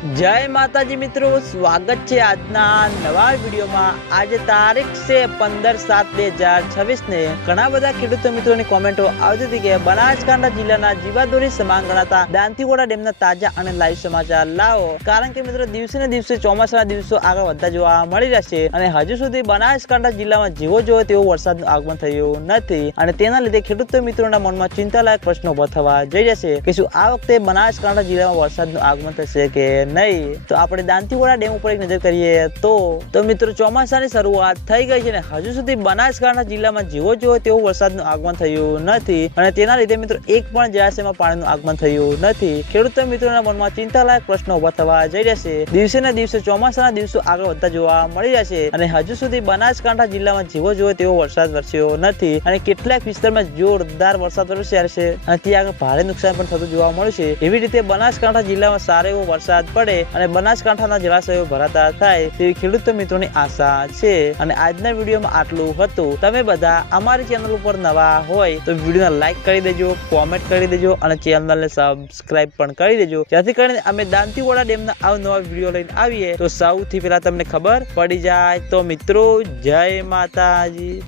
જય માતાજી મિત્રો, સ્વાગત છે આજના નવા વિડીયોમાં। આજે તારીખ છે 15/7/2026 ને ઘણા બધા ખેડૂતો મિત્રોની કોમેન્ટો આવતી હતી કે બનાસકાંઠા જિલ્લાના જીવાદોરી સમાન ગણાતા દાંતીવાડા ડેમના તાજા અને લાઈવ સમાચાર લાવો, કારણ કે મિત્રો દિવસે ને દિવસે ચોમાસાના દિવસો આગળ વધતા જોવા મળી રહ્યા છે અને હજુ સુધી બનાસકાંઠા જિલ્લામાં જેવો જોવો તેવો વરસાદનું આગમન થયું નથી અને તેના લીધે ખેડૂતો મિત્રોના મનમાં ચિંતાલાયક પ્રશ્નો ઉભા થવા જઈ રહ્યા છે કે શું આ વખતે બનાસકાંઠા જિલ્લામાં વરસાદનું આગમન થશે કે નહીં। તો આપણે દાંતીવાડા ડેમ ઉપર એક નજર કરીએ તો મિત્રો ચોમાસાની શરૂઆત થઈ ગઈ છે ને હજુ સુધી બનાસકાંઠા જિલ્લામાં જેવો જોવો તેવો વરસાદનું આગમન થયું નથી અને તેના લીધે મિત્રો એક પણ જળાશયમાં પાણીનું આગમન થયું નથી। ખેડૂતો મિત્રોના મનમાં ચિંતાલાયક પ્રશ્નો ઉભા થવા જઈ રહ્યા છે। દિવસે ને દિવસે ચોમાસાના દિવસો આગળ વધતા જોવા મળી રહ્યા છે અને હજુ સુધી બનાસકાંઠા જિલ્લામાં જેવો જોવો તેવો વરસાદ વરસ્યો નથી અને કેટલાક વિસ્તારમાં જોરદાર વરસાદ વરસ્યો છે અને ત્યાં આગળ ભારે નુકસાન પણ થતું જોવા મળ્યું છે। એવી રીતે બનાસકાંઠા જિલ્લામાં સારો એવો વરસાદ પડે અને બનાસકાંઠાના જળાશયો ભરાતા થાય તેવી ખેડૂતો મિત્રોની આશા છે અને આજના વિડીયોમાં આટલું હતું। તમે બધા અમારી ચેનલ ઉપર નવા હોય તો વિડીયોને લાઈક કરી દેજો, કોમેન્ટ કરી દેજો અને ચેનલને સબસ્ક્રાઇબ પણ કરી દેજો, જેથી કરીને અમે દાંતીવાડા ડેમના અવનવા વિડીયો લઈને આવીએ તો સૌથી પહેલા તમને ખબર પડી જાય। તો મિત્રો, જય માતાજી।